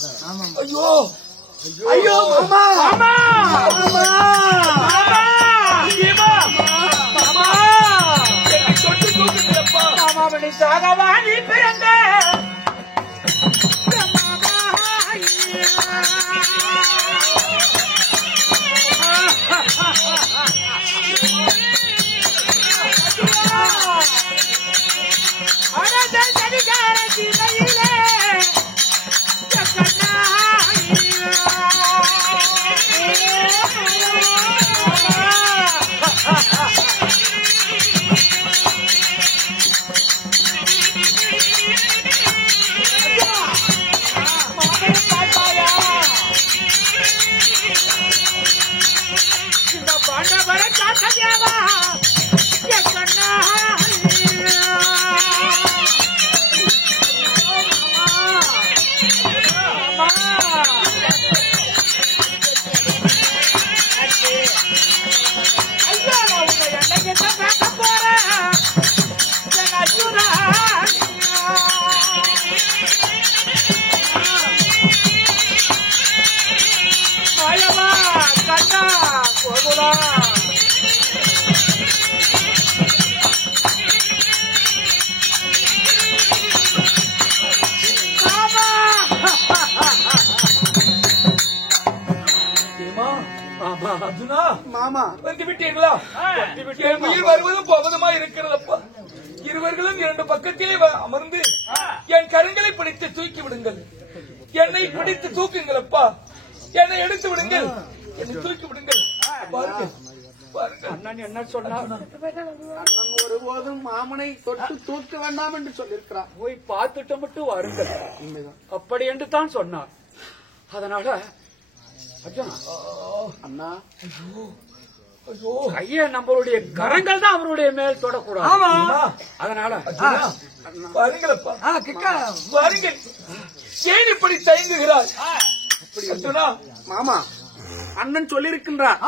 ஐயோ ஐயோ மாமா மாமா மாமா மாமா என்னை தொட்டு தூக்குங்களப்பா. மாமாவனை சாகவா நீ பிறந்த மாமா வந்து விட்டீர்களா? என் உயிர் வருவதும் போவதுமா இருக்கிறதப்பா. இருவர்களும் இரண்டு பக்கத்திலே அமர்ந்து என் கரங்களை பிடித்து தூக்கி விடுங்கள். என்னை பிடித்து தூக்குங்களப்பா. என்னை எடுத்து விடுங்கள். என்னை தூக்கி விடுங்கள். அண்ணன் என்ன சொன்னார்? அண்ணன் ஒருபோதும் மாமனை தொட்டு தூக்க வேண்டாம் என்று சொல்லியிருக்கிறார். போய் பார்த்துட்டு மட்டும் வாருங்கள் அப்படி என்று தான் சொன்னார். அதனால அண்ணா கைய நம்மளுடைய கரங்கள் தான் அவருடைய மேல் தொடக்கூடாது. அதனால வாருங்கள். ஏன் இப்படி தயங்குகிறார்? மாமா அண்ணன் சொல்லியிருக்கின்றார்.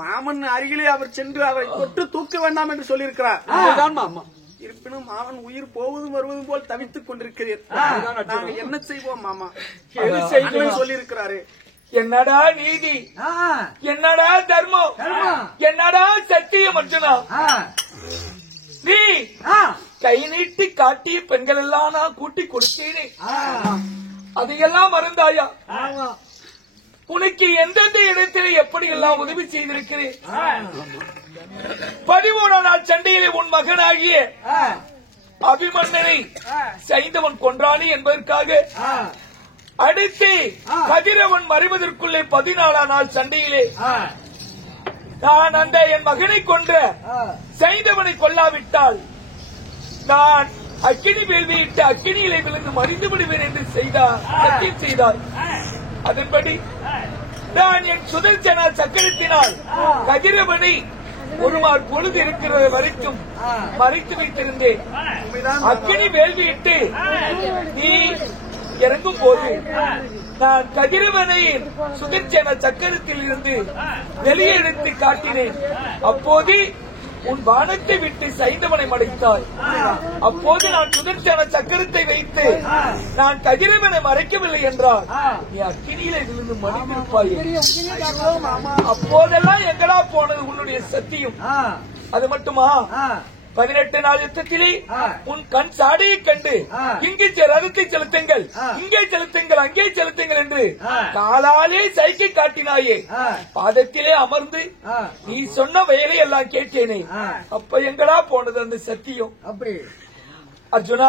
மாமன் அருகிலே அவர் சென்று அவரை தொட்டு தூக்க வேண்டாம் என்று சொல்லியிருக்கிறார். மாமா இருப்பினும் மாமன் உயிர் போவதும் வருவதும் போல் தவித்துக் கொண்டிருக்கிறீர். நாங்கள் என்ன செய்வோம் மாமா? சொல்லியிருக்கிறாரு. என்னடா நீதி, என்னடா தர்மம், என்னடா சத்தியம் அர்ஜுனா? நீ கை நீட்டி காட்டிய பெண்கள் எல்லாம் நான் கூட்டி கொடுத்தேனே, அதையெல்லாம் மறந்தாயா? உனக்கு எந்தெந்த இடத்திலே எப்படி எல்லாம் உதவி செய்திருக்கிறேன். 13 நாள் சண்டையிலே உன் மகனாகிய அபிமன்னனை சைந்தவன் கொன்றானே என்பதற்காக அடுத்து கதிரவன் மறைவதற்குள்ளே 14 நாள் சண்டையிலே நான் அந்த என் மகனை கொன்ற சைந்தவனை கொல்லாவிட்டால் நான் அக்கினி வேள்வியிட்டு அக்கினியிலே விழுந்து மறிந்து விடுவேன் என்று சத்தியம் செய்தார். அதன்படி நான் என் சுதர்சன சக்கரத்தினால் கதிரவனை ஒருமார் பொழுது இருக்கிற வரைக்கும் மறைத்து வைத்திருந்தேன். அக்கினி வேள்வியிட்டு நீ இறங்கும் போது நான் கதிரவனையின் சுதர்சன சக்கரத்தில் இருந்து வெளியே எடுத்து காட்டினேன். அப்போது உன் வானத்தை விட்டு சைந்தவனை மறைத்தாய். அப்போது நான் சுதர்சன சக்கரத்தை வைத்து நான் கதிரவனை மறைக்கவில்லை என்றால் நீ அக்கினியிலே விழுந்து மறைந்திருப்பாய். அப்போதெல்லாம் எங்கடா போனது உன்னுடைய சத்தியம்? அது மட்டுமா? 18 நாள் யுத்தத்திலே உன் கண் சாடையை கண்டு இங்கே ரதத்தை செலுத்துங்கள், இங்கே செலுத்துங்கள், அங்கே செலுத்துங்கள் என்று காலாலே சைக்கை காட்டினாயே. பாதத்திலே அமர்ந்து நீ சொன்ன வயலை எல்லாம் கேட்டேனே, அப்ப எங்கடா போனது அந்த சத்தியம்? அப்படி அர்ஜுனா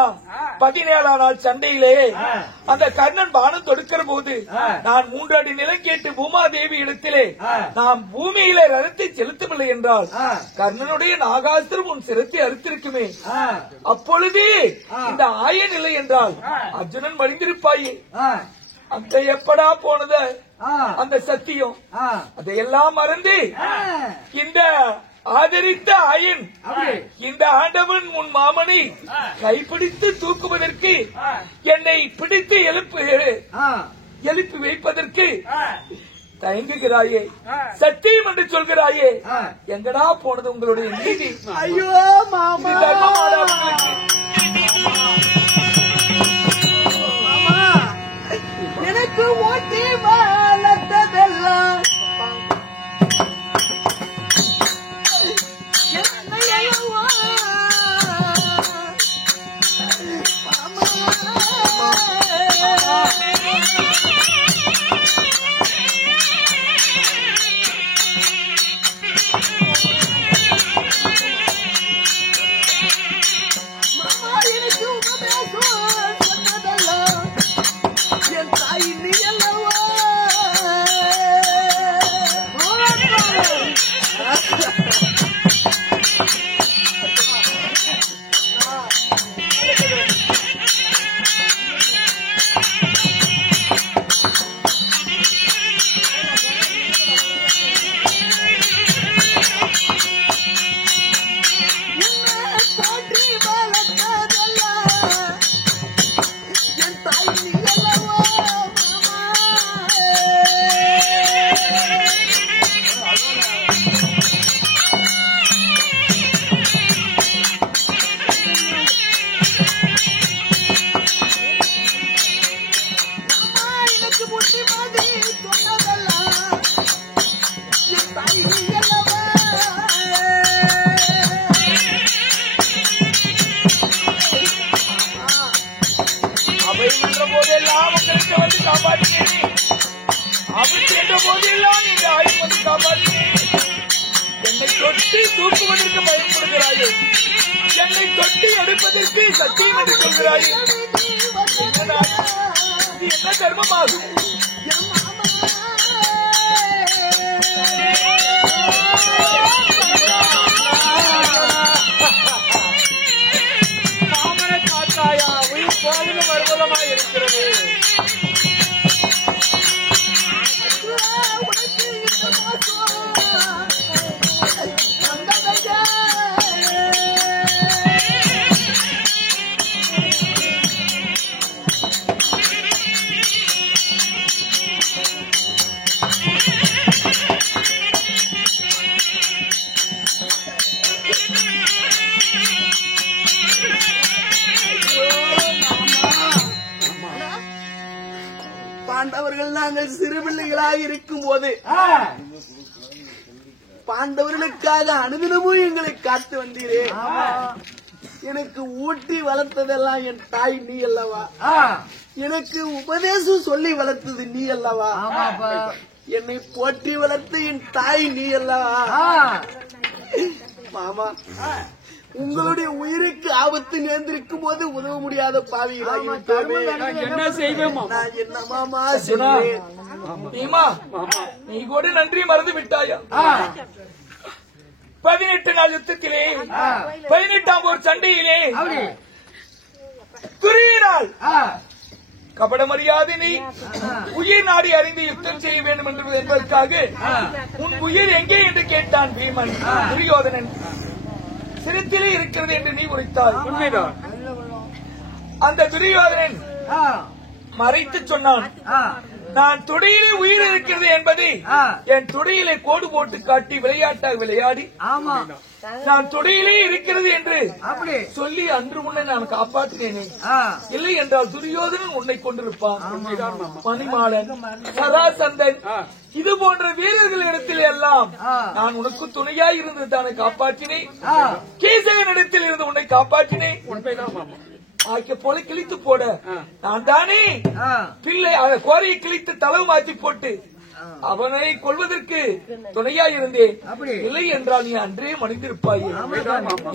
17 நாள் சண்டையிலே அந்த கர்ணன் பானம் தொடுக்கிற போது நான் 3 அடி நிலம் கேட்டு பூமாதேவி இடத்திலே நாம் பூமியில ரதத்தை செலுத்தவில்லை என்றால் கர்ணனுடைய நாகாஸ்திரம் உன் சிரத்தை அறுத்திருக்குமே. அப்பொழுது இந்த ஆய நிலை என்றால் அர்ஜுனன் மடிந்திருப்பாயே. அந்த எப்படா போனது அந்த சத்தியம்? அதையெல்லாம் மறந்து இந்த ஆதரித்த ஆயன் இந்த ஆண்டவன் உன் மாமனை கைப்பிடித்து தூக்குவதற்கு என்னை பிடித்து எழுப்பி வைப்பதற்கு தயங்குகிறாயே, சத்தியம் என்று சொல்கிறாயே. எங்கடா போனது உங்களுடைய நீதி? ஐயோ மாமா, ஆபத்து என்ற போதெல்லாம் இந்த ஆயுள் வந்து காப்பாற்றி என்னை தொட்டி தூக்குவதற்கு பயன்படுகிறாயே, என்னை தொட்டி எடுப்பதற்கு சத்தியம் என்று சொல்கிறாயே. இது என்ன தர்மமாகும்? மாமனை காத்தாயா உயிர் போவது மறுபலமாய் இருக்கிறது. பாண்டவர்கள் நாங்கள் சிறு பிள்ளைகளாக இருக்கும் போது பாண்டவர்களுக்காக அனுதினமும் எங்களை காத்து வந்தீரே. எனக்கு ஊட்டி வளர்த்ததெல்லாம் என் தாய் நீ அல்லவா? எனக்கு உபதேசம் சொல்லி வளர்த்தது நீ அல்லவா? என்னை போற்றி வளர்த்து என் தாய் நீ அல்லவா? மாமா, உங்களுடைய உயிருக்கு ஆபத்து நேர்ந்திருக்கும் போது உதவ முடியாத பாவிகளாகி என்ன செய்வேன்? நான் என்ன மாமா செய்வேன்? நீ கூட நன்றி மறந்து விட்டாயா? 18 நாள் யுத்தத்திலே 18ஆம் ஒரு சண்டையிலே துரியனால் கபடமறியாது நீ உயிர் நாடி அறிந்து யுத்தம் செய்ய வேண்டும் என்பதற்காக உன் உயிர் எங்கே என்று கேட்டான் பீமன். துரியோதனன் சிரத்திலே இருக்கிறது என்று நீ உரைத்தாய். உண்மைதான். அந்த துரியோதனன் மறைத்து சொன்னான், நான் துடையிலே உயிர் இருக்கிறது என்பதை என் துடையிலே கோடு போட்டு காட்டி விளையாட்டாக விளையாடி நான் துடையிலே இருக்கிறது என்று சொல்லி அன்று உன்னை நான் காப்பாற்றினேனே. இல்லை என்றால் துரியோதனன் உன்னை கொண்டிருப்பான். மணிமாளன், சராசந்தன் இது போன்ற வீரர்கள் இடத்தில் எல்லாம் நான் உனக்கு துணையாய் இருந்து தானே காப்பாற்றினேன். கீசகன் இடத்தில் இருந்து உன்னை காப்பாற்றினேன். ஆக்கிய போல கிழித்து போட நான் தானே பிள்ளை கோரையை கிழித்து தளவு மாற்றி போட்டு அவனை கொள்வதற்கு துணையா இருந்தேன். இல்லை என்றால் நீ அன்றே மணிந்திருப்பாயே.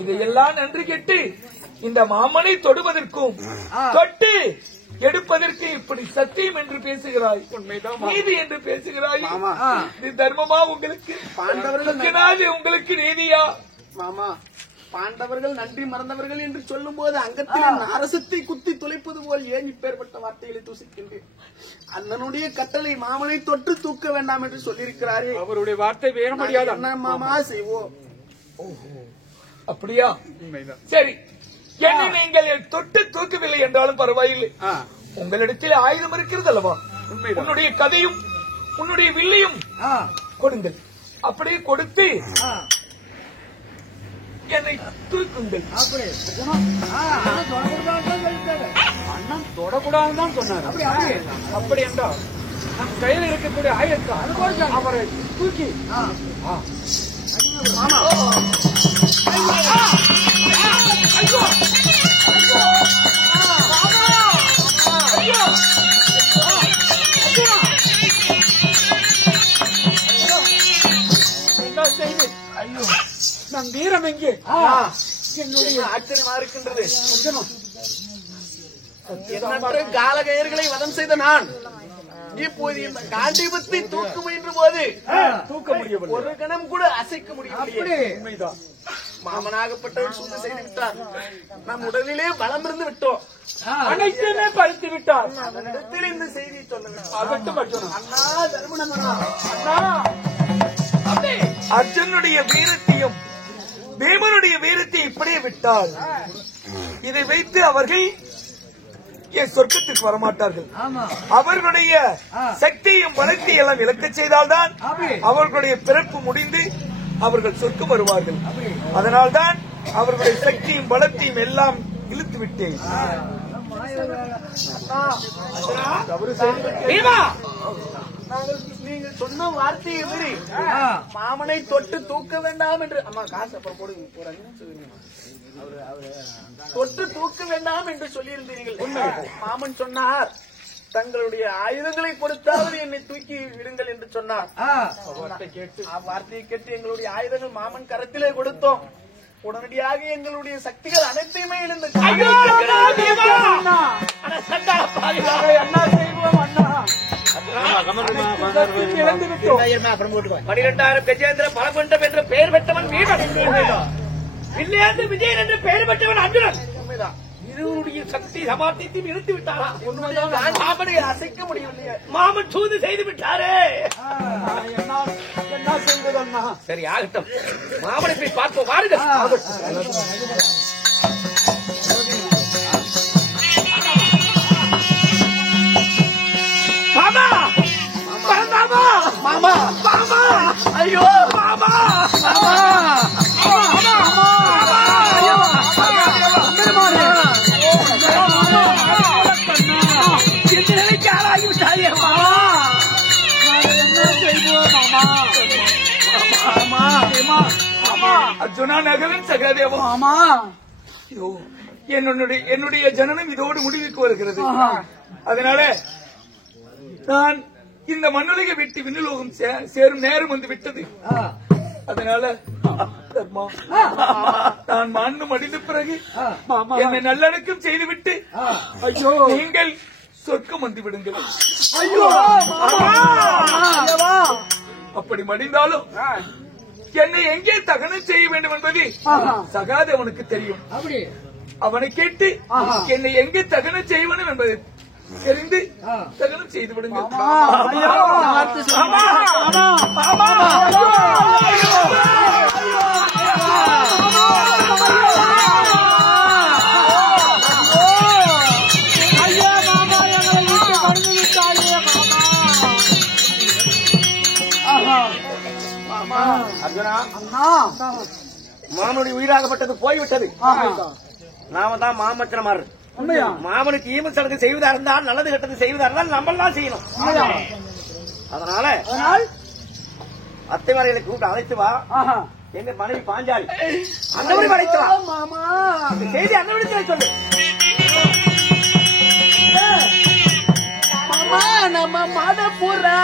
இதையெல்லாம் நன்றி கெட்டு இந்த மாமனை தொடுவதற்கும் தொட்டு எடுப்பதற்கு இப்படி சத்தியம் என்று பேசுகிறாய், நீதி என்று பேசுகிறாய். இது தர்மமா உங்களுக்கு? உங்களுக்கு நீதியா? மாமா, பாண்டவர்கள் நன்றி மறந்தவர்கள் என்று சொல்லும் போது அங்கத்தில் அரசத்தை குத்தி துளைப்பது போல் ஏன் இப்பேற்பட்ட வார்த்தைகளை தூசிக்கின்றேன்? அண்ணனுடைய கட்டளை மாமனை தொற்று தூக்க வேண்டாம் என்று சொல்லியிருக்கிறாரே. அவருடைய வார்த்தை வேற முடியாது. என்ன மாமா செய்வோம்? அப்படியா? சரி, என்னை நீங்கள் தொட்டு தூக்கவில்லை என்றாலும் பரவாயில்லை. உங்களிடத்தில் ஆயுதம் இருக்கிறது அல்லவா? உன்னுடைய கதையும் உன்னுடைய வில்லையும் கொடுங்கள். அப்படியே கொடுத்து என்னை தூக்குங்கள். அண்ணன் தொடக்கூடாதுதான் சொன்னார். அப்படி என்றால் நம் கையில் இருக்கக்கூடிய ஆயுதத்தை அவரை தூக்கி நம் வீரம் எங்கே? என்னுடைய ஆச்சரியமா இருக்கின்றது. எண்ணற்ற காலகயர்களை வதம் செய்த நான் இப்போது இந்த காண்டீபத்தை தூக்க முயன்ற போது தூக்க முடியவில்லை. ஒரு கணம் கூட அசைக்க முடியவில்லை. மாமனாகப்பட்டவர் சூழ்ந்து செய்து விட்டார். நம் உடலிலே பலம் இருந்து விட்டோம். அனைத்துமே பறித்து விட்டார். அதனிடத்தில் இந்த செய்தியை சொல்லுங்கள். அண்ணா தர்மன் அண்ணா, அர்ஜுனுடைய வீரத்தையும் பீமனுடைய வீரத்தை இப்படியே விட்டார். இதை வைத்து அவர்கள் என் சொர்க்கத்துக்கு வரமாட்டார்கள். அவர்களுடைய சக்தியும் பலத்தை எல்லாம் இழக்க செய்தால்தான் அவர்களுடைய பிறப்பு முடிந்து அவர்கள் சொர்க்கம் வருவார்கள். அதனால்தான் அவர்களுடைய சக்தியும் பலத்தையும் எல்லாம் இழுத்து விட்டேன். நீங்கள் சொன்ன வார்த்தையை மீறி மாமனை தொட்டு தூக்க வேண்டாம் என்று அம்மா காசு அப்புறம் போடுங்க தொட்டு தூக்க வேண்டாம் என்று சொல்லியிருந்தீர்கள். மாமன் சொன்னார், தங்களுடைய ஆயுதங்களை கொடுத்தாவது என்னை தூக்கி விடுங்கள் என்று சொன்னார். வார்த்தையை கேட்டு எங்களுடைய ஆயுதங்கள் மாமன் கரத்திலே கொடுத்தோம். உடனடியாக எங்களுடைய சக்திகள் அனைத்தையுமே இழந்து என்ன செய்வோம் அண்ணா? 12,000 கஜேந்திர பலகுண்டம் என்ற பெயர் பெற்றவன் வீரன், வில்லேந்து விஜயன் என்று பெயர் பெற்றவன் அர்ஜுனன். இருவருடைய சக்தி சமார்த்தியத்தை நிறுத்தி விட்டாரா? மாமனை அசைக்க முடியவில்லையே. மாமன் சூது செய்து விட்டாரே. என்ன செய்வது அண்ணா? சரி ஆகட்டும், மாமனை போய் பார்ப்போம் வாருங்கள். மாமா மாமா மாமா மாமா ஐயோ மாமா மாமா அர்ஜுனா நகரன் சகாதேவம். ஆமா, என்னுடைய ஜனனம் இதோடு முடிவுக்கு வருகிறது. அதனால நான் இந்த மண்ணுலகை விட்டு விண்ணுலோகம் சேரும் நேரம் வந்து விட்டது. அதனால நான் மண்ணு மடிந்த பிறகு என்னை நல்லடக்கம் செய்துவிட்டு ஐயோ நீங்கள் சொர்க்கம் வந்து விடுங்கள். அப்படி மடிந்தாலும் என்னை எங்கே தகனம் செய்ய வேண்டும் என்பது சகாதேவனுக்கு தெரியும். அவனை கேட்டு என்னை எங்கே தகனம் செய்ய வேண்டும் என்பது தெரிந்து தகனம் செய்து விடுங்கள். அர்ஜுனா, மாமனுடைய உயிராகப்பட்டது போய்விட்டது. நாம தான் மாமச்சனமாறு. மாமனுக்கு ஈம சடங்கு செய்வதா இருந்தால், நல்லது கெட்டது செய்வதா இருந்தால் நம்ம தான் செய்யணும். அதனால அத்தைமாரிகளை கூப்பிட்டு அழைத்து வா. எங்க மனைவி பாஞ்சாலி அந்த அழைத்து வா. மாமா செய்தி அந்த விடத்துல சொல்லு. மாமா நம்ம மாதப்புறா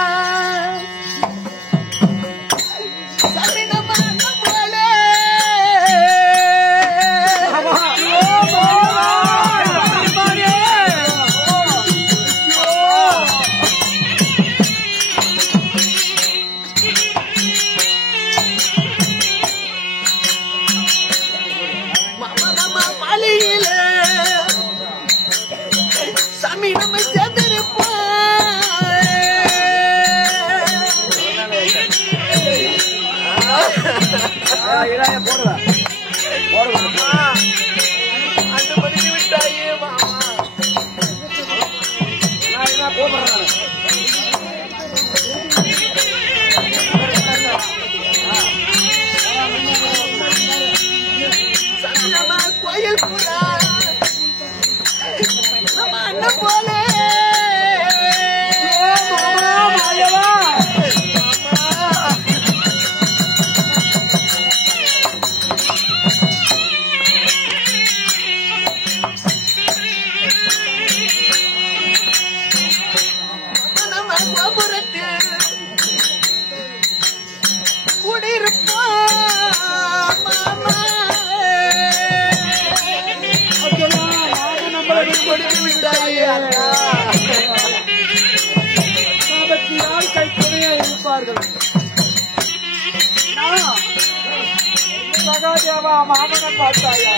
சகாதேவா மாமனை பார்த்தாயா?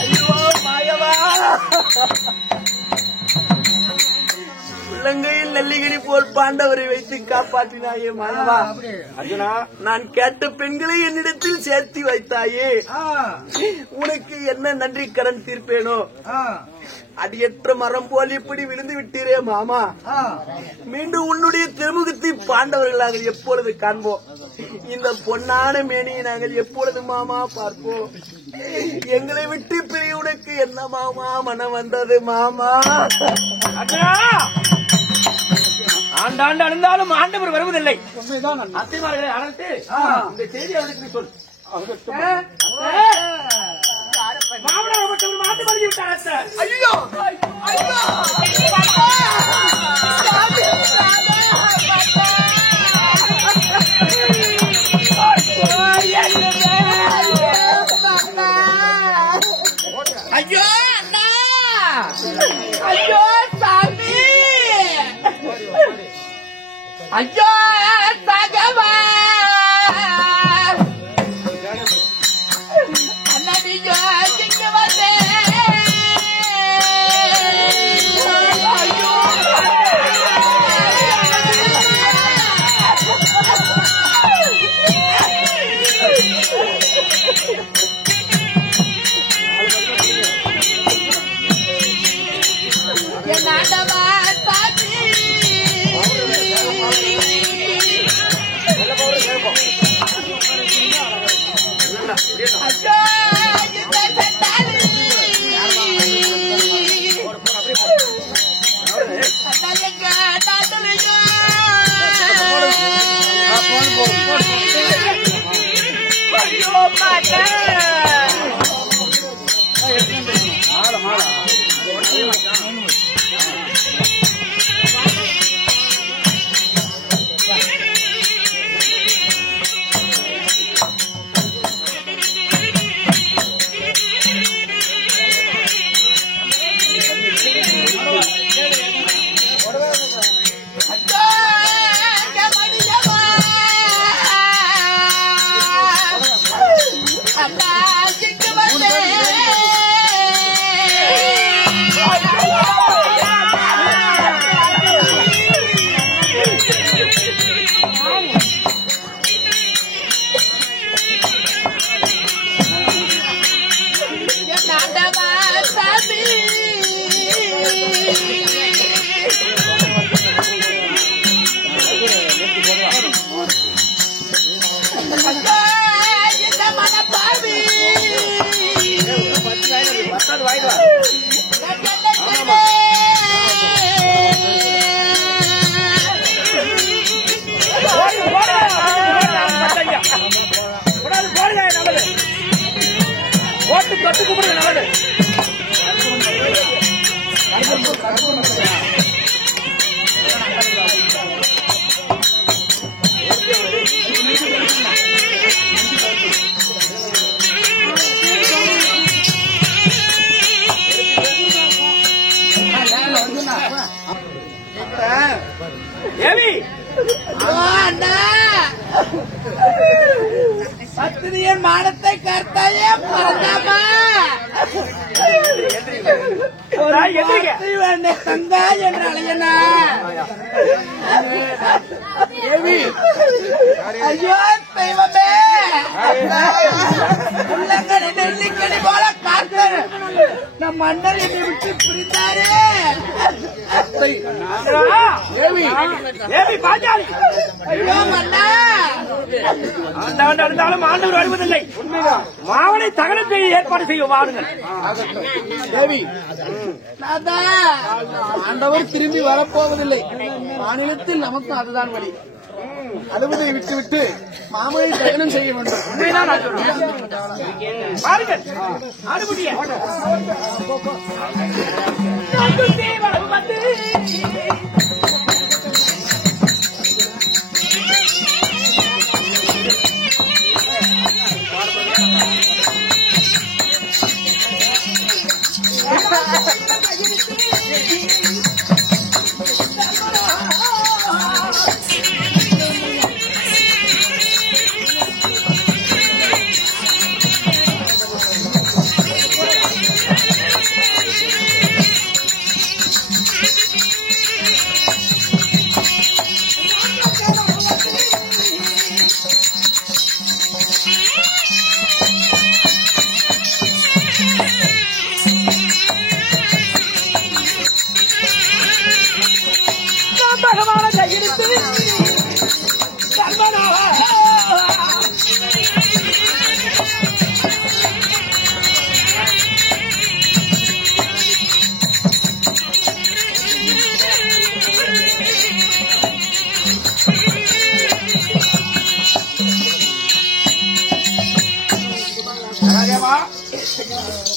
ஐயோ மாயவா, உள்ளங்கையில் நெல்லிகிரி போல் பாண்டவரை வைத்து காப்பாற்றினாயே மாயவா. அர்ஜுனா, நான் கேட்ட பெண்களை என்னிடத்தில் சேர்த்து வைத்தாயே, உனக்கு என்ன நன்றி கடன் தீர்ப்பேனோ? அடியற்ற மரம் போல் இப்படி விழுந்து விட்டீரே மாமா. மீண்டும் உன்னுடைய திருமுகத்தை பாண்டவர்களாக எப்பொழுது காண்போம்? இந்த பொன்னான மேனியை நாங்கள் எப்பொழுது மாமா பார்ப்போம்? எங்களை விட்டு பிரிய உனக்கு என்ன மாமா மனம் வந்தது மாமா? ஆண்டாண்டு அணிந்தாலும் ஆண்டவர் வருவதில்லை. அத்தைமார்களை அழைத்து இந்த செய்தி அவருக்கு சொல். மாவட்டப்பட்டவர் மாற்றி மறுதி விட்டார் சார். ஐயோ ஐயோ ஐயோ அண்ணா ஐயோ சாமி ஐயோ தகவா அண்ணா நீங்க இங்க வந்தே பத்திரியின் மானத்தை கர்த்தாயே பரந்தாமா தங்கா என்ற அழையனா ஐயோ தெய்வமே உள்ளங்கடி நெல்லிக்கடி போல காத்தர் நம் மன்னர் என்னை விட்டு பிரிந்தாரே ஐயோ மன்னா இருந்தாலும் ஆண்டவர் வருவதில்லை. மாவனை தகனம் செய்ய ஏற்பாடு செய்ய வாருங்கள். தேவி ஆண்டவர் திரும்பி வரப்போவதில்லை. மாநிலத்தில் நமக்கும் அதுதான் வழி. அழுவதை விட்டுவிட்டு மாமனை தகனம் செய்ய வேண்டும். உண்மைதான் நான் சொல்றேன். பாருங்கள் அனுமதிய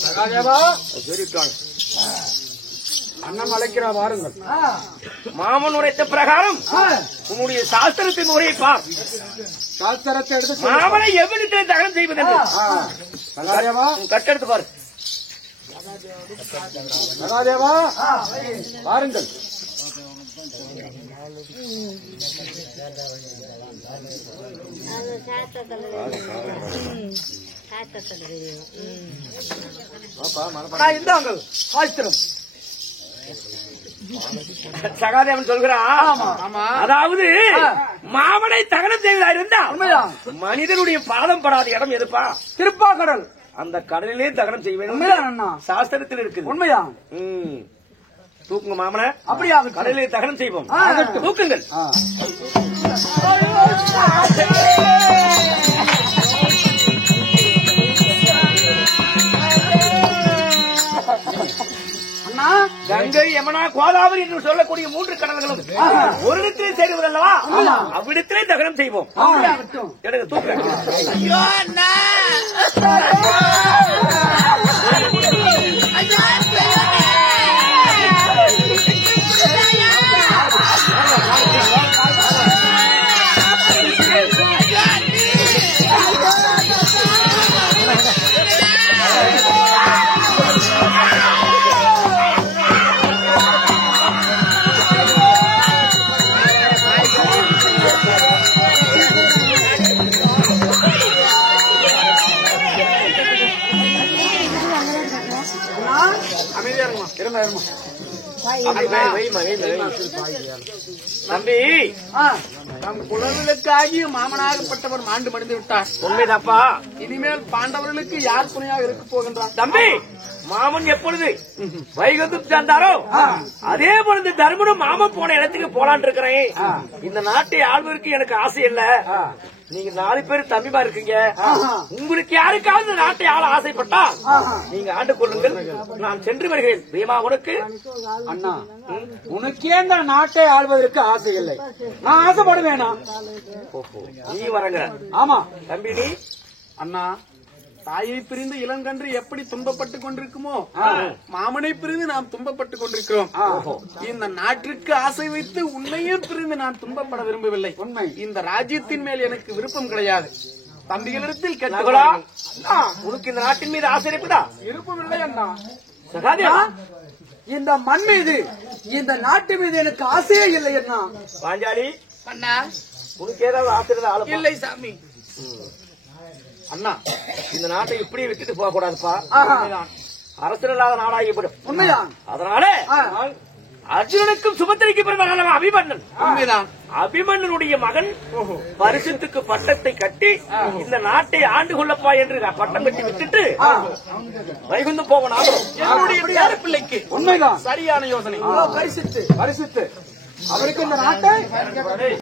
சகாதேவா சொல்லிட்டாங்க. அண்ணன் அழைக்கிறா வாருங்கள். மாமன் உரைத்த பிரகாரம் உன்னுடைய சாஸ்திரத்தின் முறையை பார். சாஸ்திரத்தை எடுத்து மாமனை எவ்விடத்திலே தகனம் செய்வதென்று சகாதேவா கட்டெடுத்து பாரு. சகாதேவா வாருங்கள். இந்தாங்கள் சாஸ்திரம். சகாதேவன் சொல்கிறான், அதாவது மாமனை தகனம் செய்வதா இருந்தா மனிதனுடைய பாதம் படாத இடம் எதுப்பா? திருப்பாக்கடல். அந்த கடலிலே தகனம் செய்வேன் சாஸ்திரத்தில் இருக்குது. உண்மையா? தூக்குங்க மாமனை. அப்படியா? கடலிலே தகனம் செய்வோம். தூக்குங்கள். கங்கை, யமுனா, கோதாவரி என்று சொல்லக்கூடிய 3 கடல்களும் ஒரு இடத்திலே சேருவதல்லவா? அவ்விடத்திலே தகனம் செய்வோம். எனக்கு தூக்க. தம்பி, நம் குலர்களுக்காகிய மாமனாகப்பட்டவர் மாண்டு மடிந்து விட்டார். உண்மைதாப்பா. இனிமேல் பாண்டவர்களுக்கு யார் துணையாக இருக்க போகின்றார்? தம்பி, மாமன் எப்பொழுது வைகுந்தம் சேர்ந்தாரோ அதே பொழுது தர்மனும் மாமன் போன இடத்துக்கு போலான் இருக்கிறேன். இந்த நாட்டை ஆள்வதற்கு எனக்கு ஆசை இல்ல. நீங்க 4 பேர் தம்பிமா இருக்கீங்க. உங்களுக்கு யாருக்காவது நாட்டை ஆள ஆசைப்பட்டா நீங்க ஆண்டு கொள்ளுங்கள். நான் சென்று வருகிறேன். பீமா, உனக்கு? அண்ணா, உனக்கே இந்த நாட்டை ஆள்வதற்கு ஆசை இல்லை. நான் ஆசைப்படுவேனா? நீ வரங்க. ஆமா தம்பி. நீ? அண்ணா, தாயை பிரிந்து இளங்கன்று எப்படி துன்பப்பட்டுக் கொண்டிருக்குமோ மாமனை பிரிந்து நாம் துன்பப்பட்டுக் கொண்டிருக்கிறோம். இந்த நாட்டிற்கு ஆசை வைத்து உன்னையும் பிரிந்து நான் துன்பப்பட விரும்பவில்லை. உண்மை. இந்த ராஜ்யத்தின் மேல் எனக்கு விருப்பம் கிடையாது. தம்பிகளிடத்தில் கேட்டுக்கொள்ளா. உனக்கு இந்த நாட்டின் மீது ஆசை இருக்குதா? விருப்பமில்லை அண்ணா. சகாதேவா, இந்த மண் மீது, இந்த நாட்டு மீது எனக்கு ஆசையே இல்லை அண்ணா. பாஞ்சாலி அண்ணா, உனக்கு ஏதாவது ஆசை இல்லை? சாமி அண்ணா, இந்த நாட்டை இப்படியே விட்டுட்டு போக கூடாதுப்பா. அரசு இல்லாத நாடாகிவிடும். உண்மைதான். அதனால அர்ஜுனனுக்கும் சுபத்திரைக்கு பிறந்த அபிமன்னன். உண்மைதான். அபிமன்னனுடைய மகன் பரிசுத்துக்கு பட்டத்தை கட்டி இந்த நாட்டை ஆண்டு கொள்ளப்பா என்று பட்டம் கட்டி விட்டுட்டு வைகுந்தம் போவனாலும் என்னுடைய பேர பிள்ளைக்கு. உண்மைதான். சரியான யோசனை. பரிசுத்து அவருக்கு இந்த நாட்டை